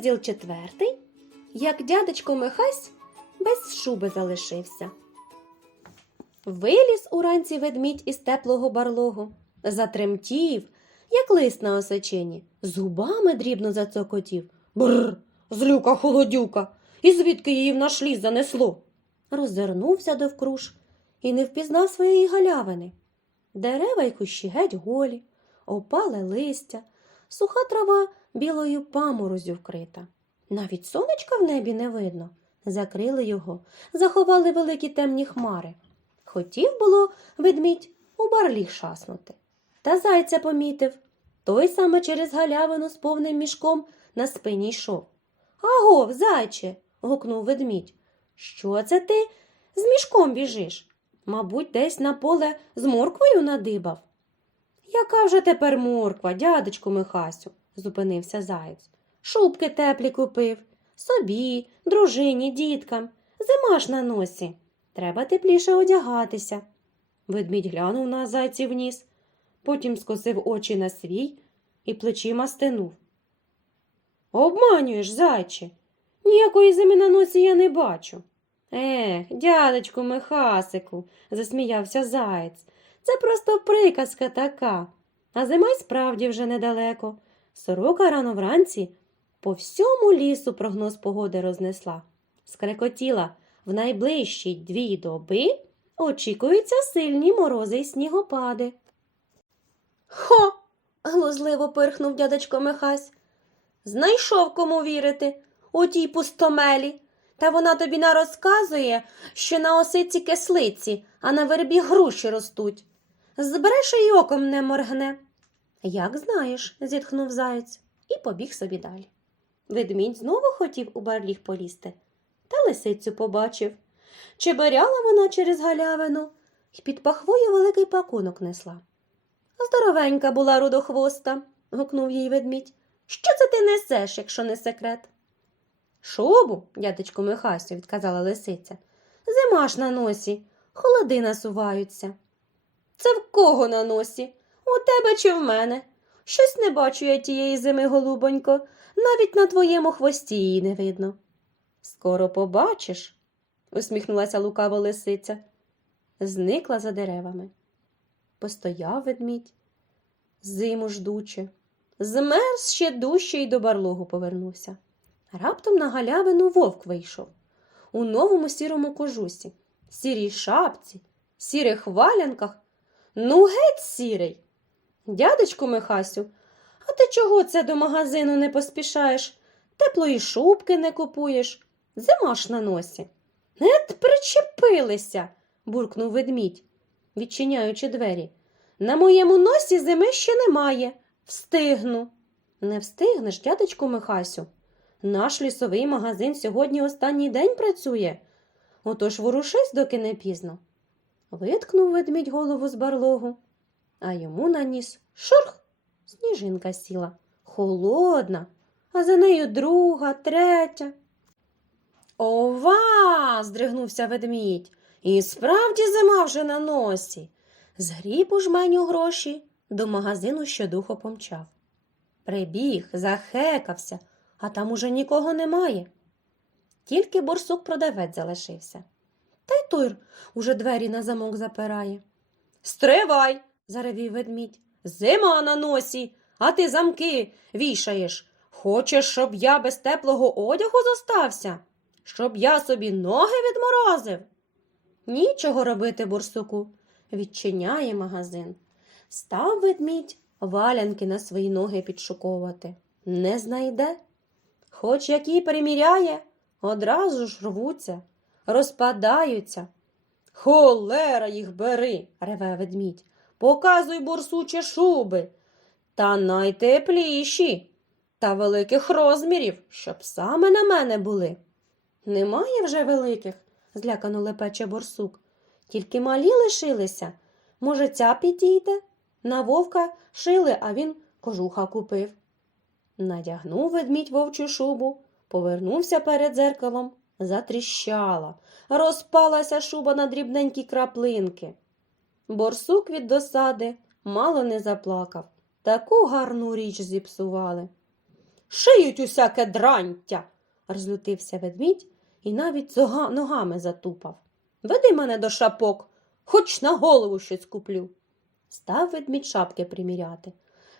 Розділ четвертий. Як дядечко Михась без шуби залишився. Виліз уранці ведмідь із теплого барлогу, затремтів, як лист на осочині, зубами дрібно зацокотів. Бррр, злюка холодюка, і звідки її в наш ліс занесло? Роззирнувся довкруж і не впізнав своєї галявини. Дерева й кущі геть голі, опале листя, суха трава білою паморозю вкрита. Навіть сонечка в небі не видно. Закрили його, заховали великі темні хмари. Хотів було ведмідь у барліг шаснути. Та зайця помітив. Той саме через галявину з повним мішком на спині йшов. Агов, зайче. гукнув ведмідь. Що це ти з мішком біжиш? Мабуть, десь на поле з морквою надибав. Яка вже тепер морква, дядечку Михасю, зупинився заєць. Шубки теплі купив. Собі, дружині, діткам. Зима ж на носі. Треба тепліше одягатися. Ведмідь глянув на зайців ніс, потім скосив очі на свій і плечима стенув. Обманюєш, зайче. Ніякої зими на носі я не бачу. Ех, дядечку Михасику, засміявся заєць. Це просто приказка така. А зима й справді вже недалеко. Сорока рано вранці по всьому лісу прогноз погоди рознесла. Скрекотіла в найближчі дві доби очікуються сильні морози й снігопади. Хо. глузливо пирхнув дядечко Михась. Знайшов кому вірити у тій пустомелі. Та вона тобі нарозказує, що на осиці кислиці, а на вербі груші ростуть. Збереше й оком не моргне. Як знаєш, зітхнув заєць і побіг собі далі. Ведмідь знову хотів у барліг полізти, та лисицю побачив. Чеберяла вона через галявину й під пахвою великий пакунок несла. Здоровенька була рудохвоста, гукнув їй ведмідь. Що це ти несеш, якщо не секрет? Шубу, дядечку Михасю, відказала лисиця. Зима ж на носі, холоди насуваються. Це в кого на носі? У тебе чи в мене? Щось не бачу я тієї зими, голубонько, навіть на твоєму хвості її не видно. Скоро побачиш, усміхнулася лукаво лисиця. Зникла за деревами. Постояв ведмідь, зиму ждучи, змерз ще дужче й до барлогу повернувся. Раптом на галявину вовк вийшов у новому сірому кожусі, сірій шапці, сірих валянках. Ну, геть сірий. Дядечку Михасю, а ти чого це до магазину не поспішаєш? Теплої шубки не купуєш, зима ж на носі. Ет, причепилися, буркнув ведмідь, відчиняючи двері. На моєму носі зими ще немає. Встигну. Не встигнеш, дядечку Михасю. Наш лісовий магазин сьогодні останній день працює. Отож ворушись, доки не пізно. Виткнув ведмідь голову з барлогу, а йому на ніс шурх. Сніжинка сіла, холодна, а за нею друга, третя. Ова. здригнувся ведмідь. І справді зима вже на носі. Згріб у жменю гроші, до магазину щодухо помчав. Прибіг, захекався, а там уже нікого немає. Тільки борсук продавець залишився. Та й той уже двері на замок запирає. Стривай, заревів ведмідь. Зима на носі, а ти замки вішаєш. Хочеш, щоб я без теплого одягу зостався? Щоб я собі ноги відморозив? Нічого робити, бурсуку, відчиняє магазин. Став ведмідь валянки на свої ноги підшуковувати. Не знайде. Хоч який приміряє, одразу ж рвуться, розпадаються. Холера їх бери, реве ведмідь. Показуй бурсучі шуби. Та найтепліші, та великих розмірів, щоб саме на мене були. Немає вже великих, злякано лепече борсук. Тільки малі лишилися. Може, ця підійде? На вовка шили, а він кожуха купив. Надягнув ведмідь вовчу шубу, повернувся перед дзеркалом, затріщала, розпалася шуба на дрібненькі краплинки. Борсук від досади мало не заплакав. Таку гарну річ зіпсували. шиють усяке дрантя, розлютився ведмідь і навіть ногами затупав. Веди мене до шапок, хоч на голову щось куплю. Став ведмідь шапки приміряти.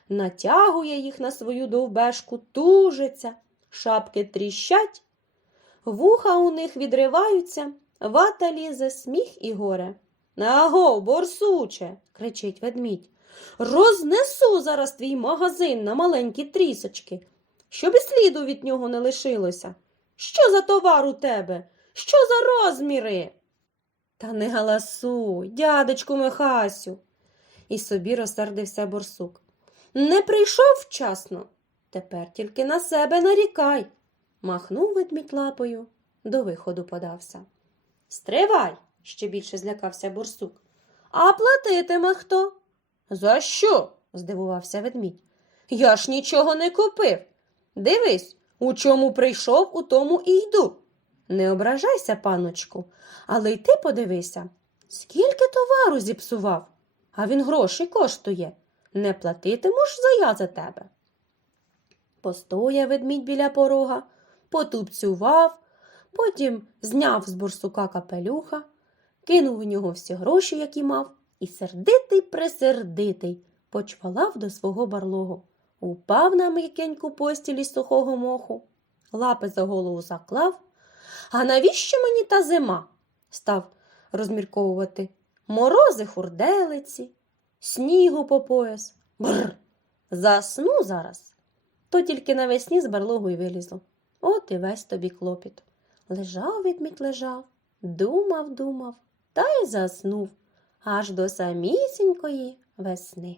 Натягує їх на свою довбешку, тужиться, шапки тріщать, вуха у них відриваються, вата лізе, сміх і горе. Аго, борсуче, кричить ведмідь. Рознесу зараз твій магазин на маленькі трісочки, щоб і сліду від нього не лишилося. Що за товар у тебе? Що за розміри? Та не галасуй, дядечку Михасю. І собі розсердився борсук. Не прийшов вчасно. Тепер тільки на себе нарікай. Махнув ведмідь лапою, до виходу подався. Стривай, ще більше злякався борсук. А платитиме хто? За що? здивувався ведмідь. Я ж нічого не купив. Дивись, у чому прийшов, у тому і йду. Не ображайся, паночку, але й ти подивися, скільки товару зіпсував, а він гроші коштує. Не платитиму за я за тебе. Постояв ведмідь біля порога, потупцював, потім зняв з борсука капелюха, кинув у нього всі гроші, які мав, і сердитий присердитий почвалав до свого барлогу, упав на м'якеньку із сухого моху, лапи за голову заклав. А навіщо мені та зима? став розмірковувати. Морози хурделиці, снігу по пояс. Бррр. Засну зараз. То тільки навесні з барлогу й вилізло. От і весь тобі клопіт. Лежав відмідь лежав, думав, думав, та й заснув аж до самісінької весни.